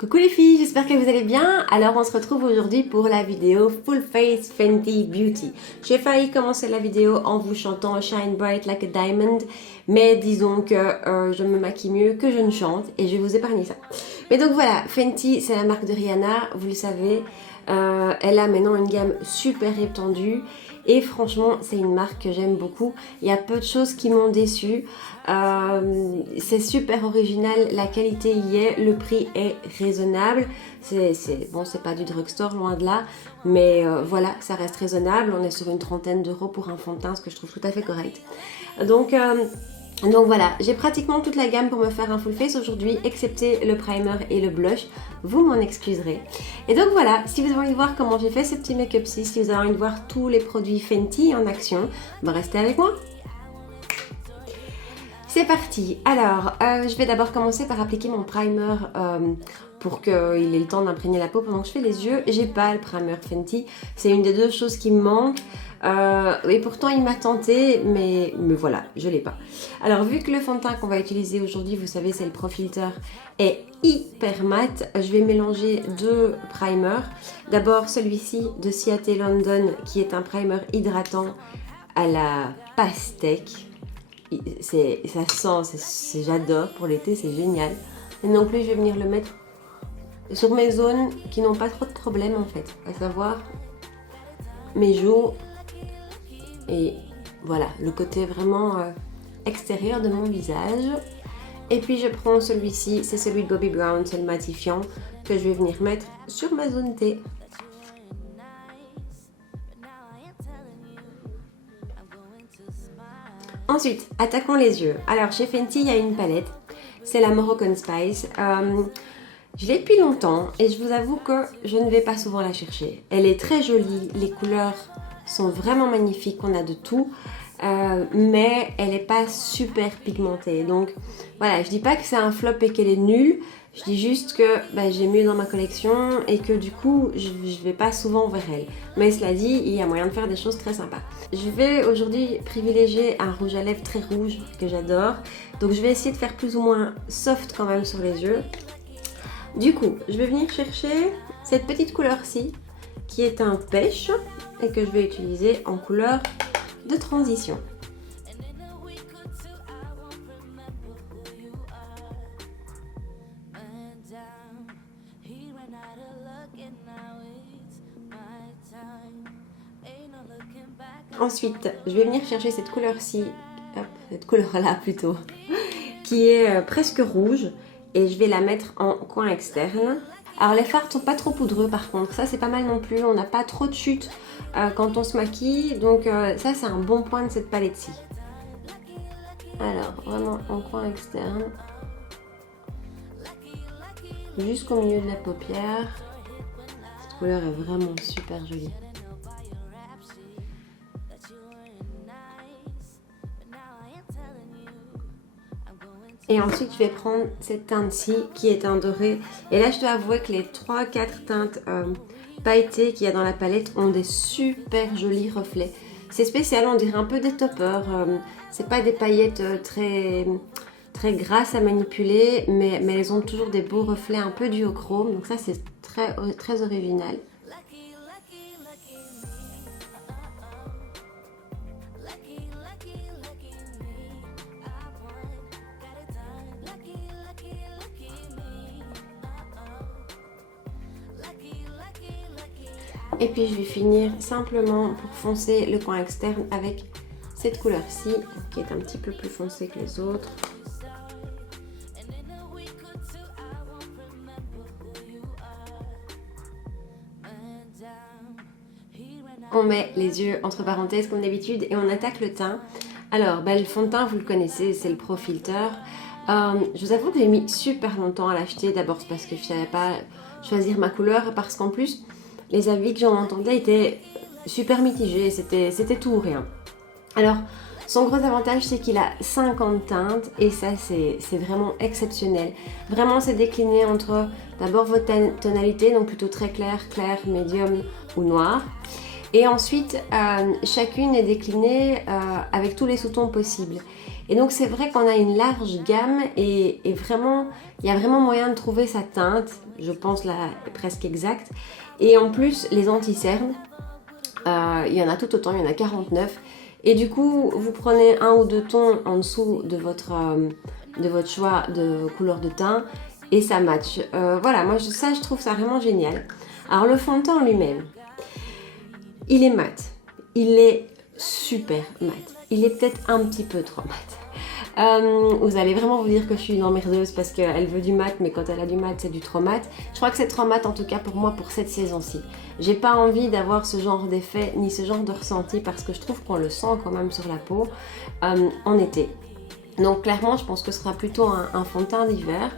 Coucou les filles, j'espère que vous allez bien. Alors on se retrouve aujourd'hui pour la vidéo Full Face Fenty Beauty. J'ai failli commencer la vidéo en vous chantant Shine Bright Like a Diamond, mais disons que je me maquille mieux que je ne chante et je vais vous épargner ça. Mais donc voilà, Fenty c'est la marque de Rihanna, vous le savez. Elle a maintenant une gamme super étendue et franchement c'est une marque que j'aime beaucoup. Il y a peu de choses qui m'ont déçue. C'est super original, la qualité y est, le prix est raisonnable. Bon, c'est pas du drugstore, loin de là, mais voilà, ça reste raisonnable. On est sur une trentaine d'euros pour un fond de teint, ce que je trouve tout à fait correct. Donc voilà, j'ai pratiquement toute la gamme pour me faire un full face aujourd'hui, excepté le primer et le blush. Vous m'en excuserez. Et donc voilà, si vous avez envie de voir comment j'ai fait ce petit make-up-ci, si vous avez envie de voir tous les produits Fenty en action, restez avec moi. C'est parti. Alors, je vais d'abord commencer par appliquer mon primer pour qu'il ait le temps d'imprégner la peau pendant que je fais les yeux. J'ai pas le primer Fenty, c'est une des deux choses qui me manquent. Et pourtant il m'a tenté, mais voilà, je l'ai pas. Alors vu que le fond de teint qu'on va utiliser aujourd'hui, vous savez, c'est le Pro Filter, est hyper mat, je vais mélanger deux primers. D'abord celui-ci de Ciaté London, qui est un primer hydratant à la pastèque. Ça sent, j'adore pour l'été, c'est génial. Et donc lui, je vais venir le mettre sur mes zones qui n'ont pas trop de problèmes en fait, à savoir mes joues et voilà, le côté vraiment extérieur de mon visage. Et puis je prends celui-ci, c'est celui de Bobbi Brown, c'est le matifiant que je vais venir mettre sur ma zone T. Ensuite, attaquons les yeux. Alors chez Fenty, il y a une palette, c'est la Moroccan Spice. Je l'ai depuis longtemps et je vous avoue que je ne vais pas souvent la chercher. Elle est très jolie, les couleurs sont vraiment magnifiques, on a de tout, mais elle n'est pas super pigmentée. Donc voilà, je dis pas que c'est un flop et qu'elle est nulle, je dis juste que j'ai mieux dans ma collection et que du coup je ne vais pas souvent vers elle. Mais cela dit, il y a moyen de faire des choses très sympas. Je vais aujourd'hui privilégier un rouge à lèvres très rouge que j'adore. Donc je vais essayer de faire plus ou moins soft quand même sur les yeux. Du coup, je vais venir chercher cette petite couleur-ci qui est un pêche et que je vais utiliser en couleur de transition. Ensuite, je vais venir chercher cette couleur-ci, cette couleur-là plutôt, qui est presque rouge et je vais la mettre en coin externe. Alors les fards sont pas trop poudreux par contre, ça c'est pas mal non plus, on n'a pas trop de chute quand on se maquille, donc ça c'est un bon point de cette palette-ci. Alors vraiment en coin externe, jusqu'au milieu de la paupière. Cette couleur est vraiment super jolie. Et ensuite, je vais prendre cette teinte-ci qui est un doré. Et là, je dois avouer que les 3-4 teintes pailletées qu'il y a dans la palette ont des super jolis reflets. C'est spécial, on dirait un peu des toppers. C'est pas des paillettes très grasses à manipuler, mais elles ont toujours des beaux reflets un peu duochrome. Donc ça, c'est très original. Et puis je vais finir simplement pour foncer le coin externe avec cette couleur-ci qui est un petit peu plus foncée que les autres. On met les yeux entre parenthèses comme d'habitude et on attaque le teint. Alors le fond de teint vous le connaissez, c'est le Pro Filter. Je vous avoue que j'ai mis super longtemps à l'acheter. D'abord c'est parce que je ne savais pas choisir ma couleur, parce qu'en plus les avis que j'en entendais étaient super mitigés, c'était tout ou rien. Alors, son gros avantage, c'est qu'il a 50 teintes et ça, c'est vraiment exceptionnel. Vraiment, c'est décliné entre d'abord vos tonalités, donc plutôt très clair, médium ou noir. Et ensuite, chacune est déclinée avec tous les sous-tons possibles. Et donc c'est vrai qu'on a une large gamme et vraiment, il y a vraiment moyen de trouver sa teinte, je pense là presque exacte. Et en plus les anti-cernes, il y en a tout autant, il y en a 49. Et du coup vous prenez un ou deux tons en dessous de votre choix de couleur de teint et ça match. Voilà, moi ça je trouve ça vraiment génial. Alors le fond de teint en lui-même, il est mat, il est super mat, il est peut-être un petit peu trop mat. Vous allez vraiment vous dire que je suis une emmerdeuse parce qu'elle veut du mat, mais quand elle a du mat, c'est du trop mat. Je crois que c'est trop mat en tout cas pour moi pour cette saison-ci. J'ai pas envie d'avoir ce genre d'effet ni ce genre de ressenti parce que je trouve qu'on le sent quand même sur la peau en été. Donc clairement, je pense que ce sera plutôt un fond de teint d'hiver.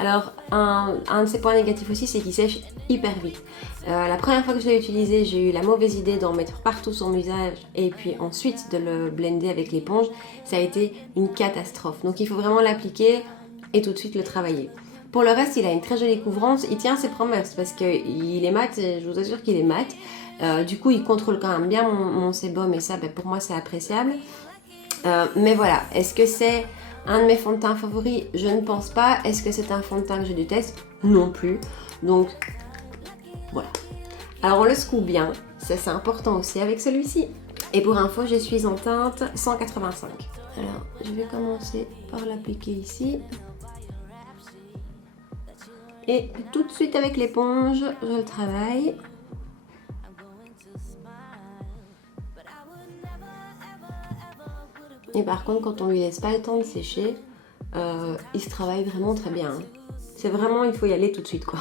Alors, un de ses points négatifs aussi, c'est qu'il sèche hyper vite. La première fois que je l'ai utilisé, j'ai eu la mauvaise idée d'en mettre partout sur mon visage et puis ensuite de le blender avec l'éponge. Ça a été une catastrophe. Donc il faut vraiment l'appliquer et tout de suite le travailler. Pour le reste, il a une très jolie couvrance. Il tient ses promesses parce qu'il est mat, je vous assure qu'il est mat. Du coup, il contrôle quand même bien mon sébum et ça, pour moi, c'est appréciable. Mais voilà, est-ce que c'est un de mes fonds de teint favoris? Je ne pense pas. Est-ce que c'est un fond de teint que je déteste? Non plus. Donc, voilà. Alors, on le secoue bien. Ça, c'est important aussi avec celui-ci. Et pour info, je suis en teinte 185. Alors, je vais commencer par l'appliquer ici. Et tout de suite avec l'éponge, je le travaille. Et par contre, quand on lui laisse pas le temps de sécher, il se travaille vraiment très bien. C'est vraiment, il faut y aller tout de suite, quoi.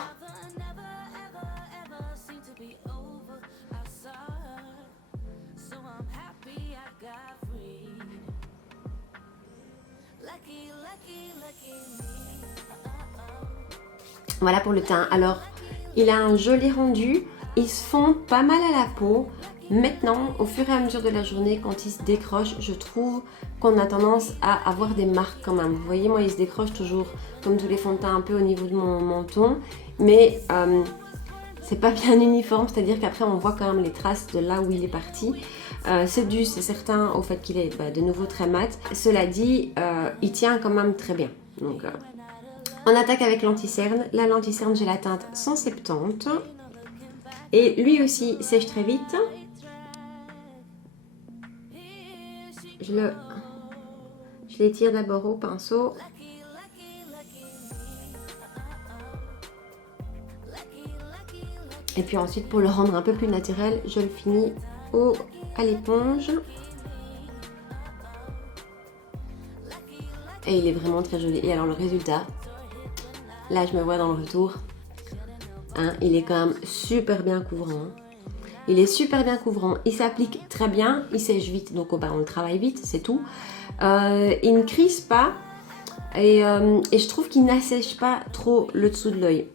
Voilà pour le teint. Alors, il a un joli rendu. Il se fond pas mal à la peau. Maintenant, au fur et à mesure de la journée, quand il se décroche, je trouve qu'on a tendance à avoir des marques quand même. Vous voyez, moi, il se décroche toujours, comme tous les fonds de teint, un peu au niveau de mon menton. Mais c'est pas bien uniforme, c'est-à-dire qu'après, on voit quand même les traces de là où il est parti. C'est dû, c'est certain, au fait qu'il est de nouveau très mat. Cela dit, il tient quand même très bien. Donc, on attaque avec l'anti-cerne. La l'anti-cerne, j'ai la teinte 170. Et lui aussi sèche très vite. Je l'étire d'abord au pinceau. Et puis ensuite, pour le rendre un peu plus naturel, je le finis à l'éponge. Et il est vraiment très joli. Et alors le résultat, là je me vois dans le retour. Hein, il est quand même super bien couvrant. Il est super bien couvrant, il s'applique très bien, il sèche vite, donc on le travaille vite, c'est tout. Il ne crise pas et je trouve qu'il n'assèche pas trop le dessous de l'œil.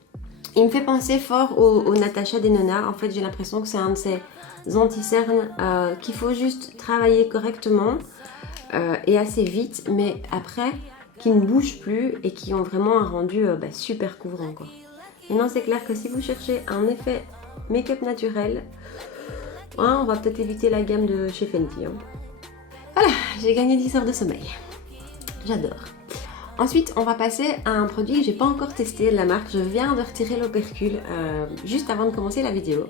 Il me fait penser fort au Natasha Denona. En fait, j'ai l'impression que c'est un de ces anti-cernes qu'il faut juste travailler correctement et assez vite, mais après, qui ne bougent plus et qui ont vraiment un rendu super couvrant, quoi. Maintenant, c'est clair que si vous cherchez un effet make-up naturel, on va peut-être éviter la gamme de chez Fenty. Voilà, j'ai gagné 10 heures de sommeil. J'adore. Ensuite, on va passer à un produit que j'ai pas encore testé de la marque. Je viens de retirer l'opercule juste avant de commencer la vidéo.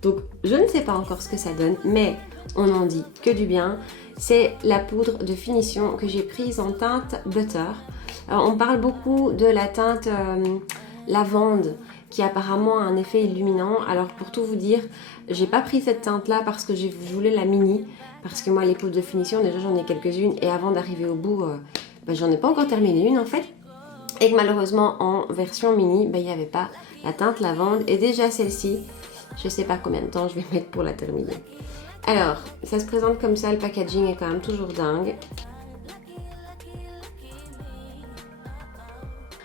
Donc, je ne sais pas encore ce que ça donne, mais on n'en dit que du bien. C'est la poudre de finition que j'ai prise en teinte Butter. Alors, on parle beaucoup de la teinte lavande qui apparemment a un effet illuminant. Alors pour tout vous dire, j'ai pas pris cette teinte là parce que je voulais la mini, parce que moi les poudres de finition déjà j'en ai quelques-unes et avant d'arriver au bout j'en ai pas encore terminé une en fait, et que malheureusement en version mini il n'y avait pas la teinte lavande, et déjà celle-ci je sais pas combien de temps je vais mettre pour la terminer. Alors ça se présente comme ça, le packaging est quand même toujours dingue.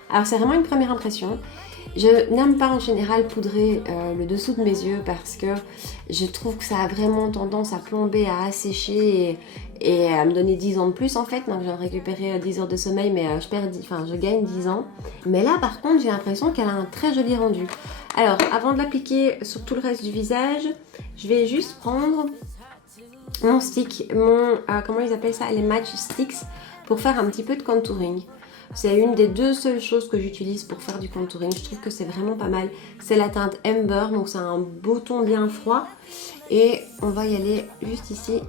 Alors c'est vraiment une première impression. Je n'aime pas en général poudrer le dessous de mes yeux parce que je trouve que ça a vraiment tendance à plomber, à assécher et à me donner 10 ans de plus en fait. Donc je viens de récupérer 10 heures de sommeil, mais je gagne 10 ans. Mais là par contre j'ai l'impression qu'elle a un très joli rendu. Alors avant de l'appliquer sur tout le reste du visage, je vais juste prendre mon stick, comment ils appellent ça, les match sticks. pour faire un petit peu de contouring. C'est une des deux seules choses que j'utilise pour faire du contouring. Je trouve que c'est vraiment pas mal. C'est la teinte Amber, donc c'est un beau ton bien froid. Et on va y aller juste ici.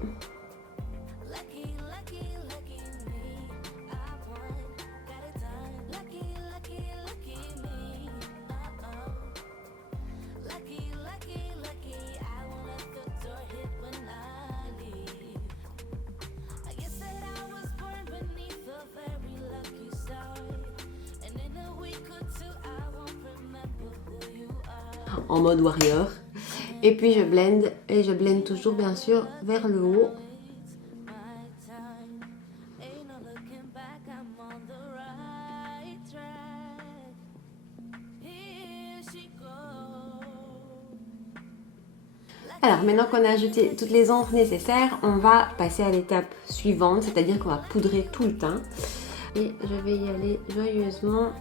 En mode warrior. Et puis je blende, et je blende toujours bien sûr vers le haut. Alors maintenant qu'on a ajouté toutes les encres nécessaires, on va passer à l'étape suivante, c'est-à-dire qu'on va poudrer tout le teint. Et je vais y aller joyeusement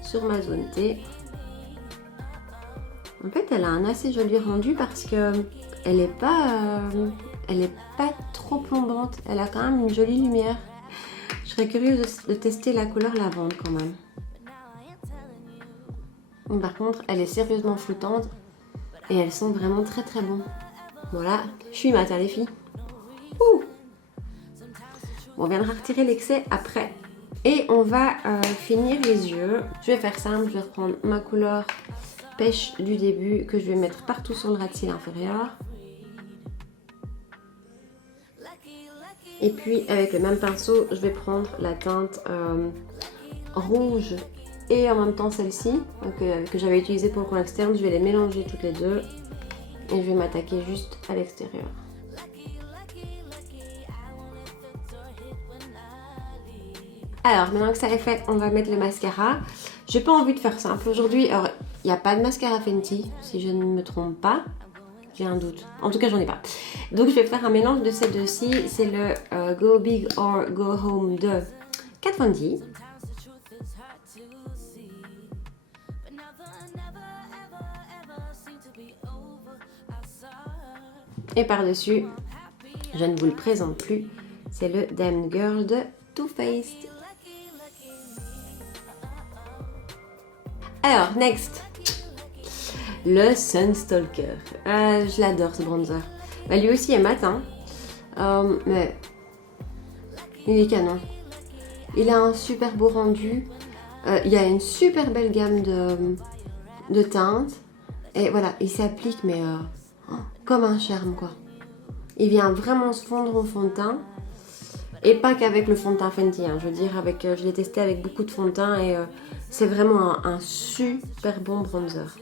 sur ma zone T. En fait, elle a un assez joli rendu parce que elle est pas trop plombante. Elle a quand même une jolie lumière. Je serais curieuse de tester la couleur lavande quand même. Par contre, elle est sérieusement flottante et elle sent vraiment très très bon. Voilà, je suis mat, les filles. Ouh. Bon, on viendra retirer l'excès après. Et on va finir les yeux. Je vais faire simple, je vais reprendre ma couleur pêche du début que je vais mettre partout sur le ras de cils inférieur. Et puis avec le même pinceau, je vais prendre la teinte rouge et en même temps celle-ci que j'avais utilisée pour le coin externe. Je vais les mélanger toutes les deux et je vais m'attaquer juste à l'extérieur. Alors maintenant que ça est fait, on va mettre le mascara. J'ai pas envie de faire simple aujourd'hui. Alors il n'y a pas de mascara Fenty si je ne me trompe pas. J'ai un doute. En tout cas, j'en ai pas. Donc je vais faire un mélange de ces deux-ci. C'est le Go Big or Go Home de Kat Von D. Et par-dessus, je ne vous le présente plus, c'est le Damn Girl de Too Faced. Alors, next, le Sunstalker. Je l'adore ce bronzer. Bah, lui aussi est mat, hein. Mais il est canon. Il a un super beau rendu. Il y a une super belle gamme de teintes. Et voilà, il s'applique, mais comme un charme, quoi. Il vient vraiment se fondre au fond de teint. Et pas qu'avec le fond de teint Fenty, hein. Je veux dire, je l'ai testé avec beaucoup de fond de teint et c'est vraiment un super bon bronzer.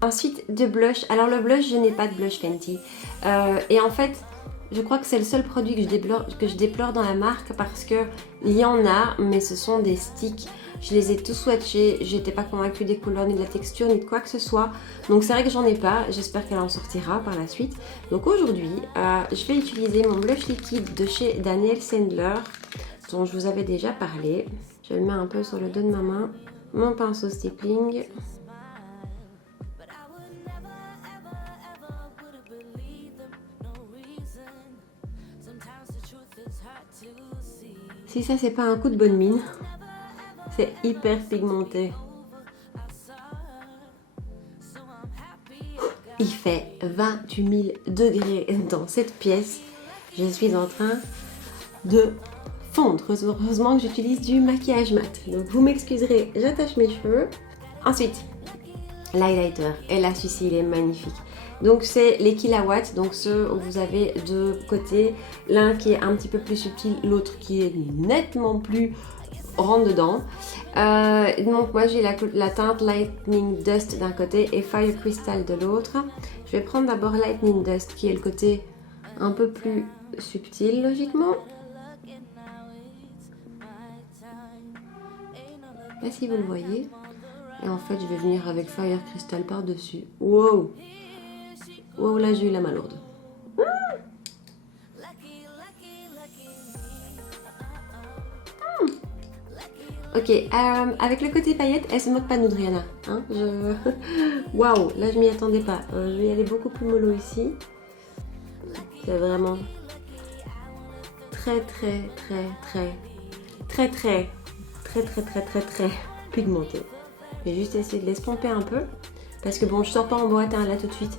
Ensuite, de blush. Alors le blush, je n'ai pas de blush Fenty. Et en fait, je crois que c'est le seul produit que je déplore dans la marque parce que il y en a, mais ce sont des sticks. Je les ai tous swatchés, j'étais pas convaincue des couleurs, ni de la texture, ni de quoi que ce soit. Donc c'est vrai que j'en ai pas, j'espère qu'elle en sortira par la suite. Donc aujourd'hui, je vais utiliser mon blush liquide de chez Daniel Sandler, dont je vous avais déjà parlé. Je le mets un peu sur le dos de ma main, mon pinceau stippling. Si ça c'est pas un coup de bonne mine, c'est hyper pigmenté. Il fait 28 000 degrés dans cette pièce. Je suis en train de fondre. Heureusement que j'utilise du maquillage mat. Donc vous m'excuserez, j'attache mes cheveux. Ensuite, l'highlighter. Et là, celui-ci, il est magnifique. Donc c'est les kilowatts, donc ceux où vous avez deux côtés, l'un qui est un petit peu plus subtil, l'autre qui est nettement plus rentre dedans. Donc moi j'ai la teinte Lightning Dust d'un côté et Fire Crystal de l'autre. Je vais prendre d'abord Lightning Dust qui est le côté un peu plus subtil logiquement. Là si vous le voyez. Et en fait je vais venir avec Fire Crystal par dessus. Wow! Wow, là j'ai eu la main lourde. Ok, avec le côté paillettes, elle se moque pas de nous de Rihanna. Hein, waouh, là je m'y attendais pas. Je vais y aller beaucoup plus mollo ici. C'est vraiment très pigmenté. Je vais juste essayer de l'estomper un peu. Parce que bon, je sors pas en boîte hein, là tout de suite.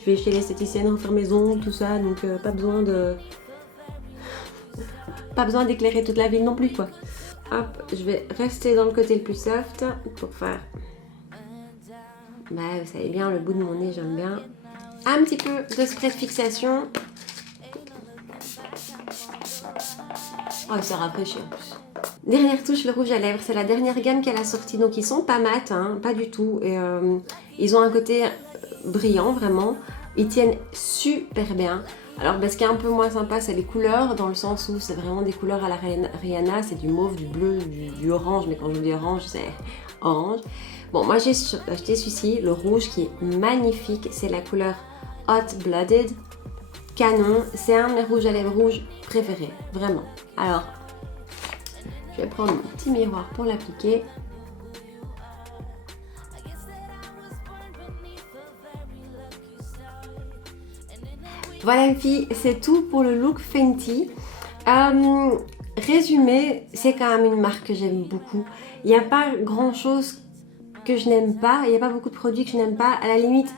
Je vais chez l'esthéticienne refaire mes ongles, tout ça, donc pas besoin d'éclairer toute la ville non plus quoi. Hop, je vais rester dans le côté le plus soft pour faire... Bah vous savez bien, le bout de mon nez j'aime bien. Un petit peu de spray de fixation. Oh, ça rafraîchit en plus. Dernière touche, le rouge à lèvres. C'est la dernière gamme qu'elle a sortie. Donc ils sont pas mat, hein, pas du tout. Et, ils ont un côté brillant vraiment. Ils tiennent super bien. Alors ce qui est un peu moins sympa, c'est les couleurs, dans le sens où c'est vraiment des couleurs à la Rihanna. C'est du mauve, du bleu, du orange. Mais quand je dis orange, c'est orange. Bon, moi j'ai acheté celui-ci, le rouge, qui est magnifique. C'est la couleur Hot Blooded. Canon. C'est un de mes rouges à lèvres rouges préférés. Vraiment. Alors... je vais prendre mon petit miroir pour l'appliquer. Voilà les filles, c'est tout pour le look Fenty. Résumé, c'est quand même une marque que j'aime beaucoup. Il n'y a pas grand chose que je n'aime pas. Il n'y a pas beaucoup de produits que je n'aime pas. À la limite,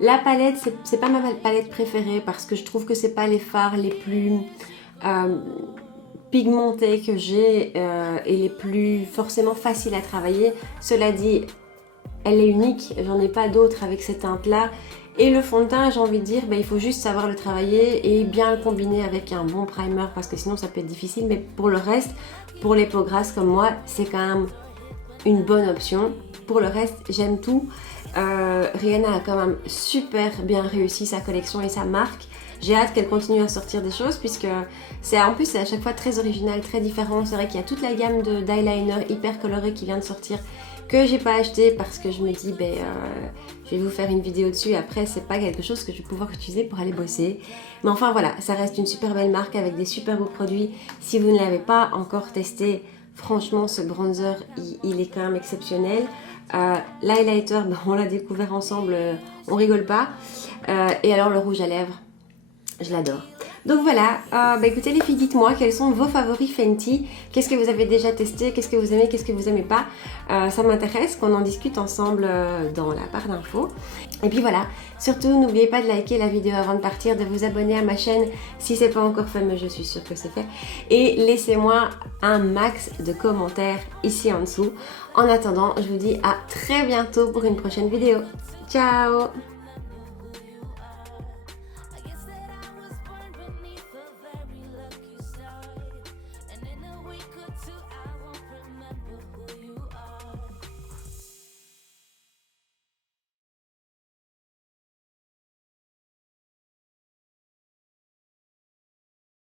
la palette, c'est pas ma palette préférée parce que je trouve que c'est pas les fards les plus... pigmentées que j'ai et les plus forcément faciles à travailler. Cela dit, elle est unique, j'en ai pas d'autres avec cette teinte là. Et le fond de teint, j'ai envie de dire, il faut juste savoir le travailler et bien le combiner avec un bon primer parce que sinon ça peut être difficile. Mais pour le reste, pour les peaux grasses comme moi, c'est quand même une bonne option. Pour le reste, j'aime tout. Rihanna a quand même super bien réussi sa collection et sa marque. J'ai hâte qu'elle continue à sortir des choses puisque c'est à chaque fois très original, très différent. C'est vrai qu'il y a toute la gamme d'eyeliner hyper coloré qui vient de sortir que j'ai pas acheté parce que je me dis je vais vous faire une vidéo dessus et après c'est pas quelque chose que je vais pouvoir utiliser pour aller bosser. Mais enfin voilà, ça reste une super belle marque avec des super beaux produits. Si vous ne l'avez pas encore testé, franchement ce bronzer il est quand même exceptionnel. L'highlighter, on l'a découvert ensemble, on rigole pas. Et alors le rouge à lèvres, je l'adore. Donc voilà, écoutez les filles, dites-moi quels sont vos favoris Fenty. Qu'est-ce que vous avez déjà testé, qu'est-ce que vous aimez, qu'est-ce que vous aimez pas. Ça m'intéresse qu'on en discute ensemble dans la barre d'infos. Et puis voilà, surtout n'oubliez pas de liker la vidéo avant de partir, de vous abonner à ma chaîne si c'est pas encore fait, mais je suis sûre que c'est fait. Et laissez-moi un max de commentaires ici en dessous. En attendant, je vous dis à très bientôt pour une prochaine vidéo. Ciao!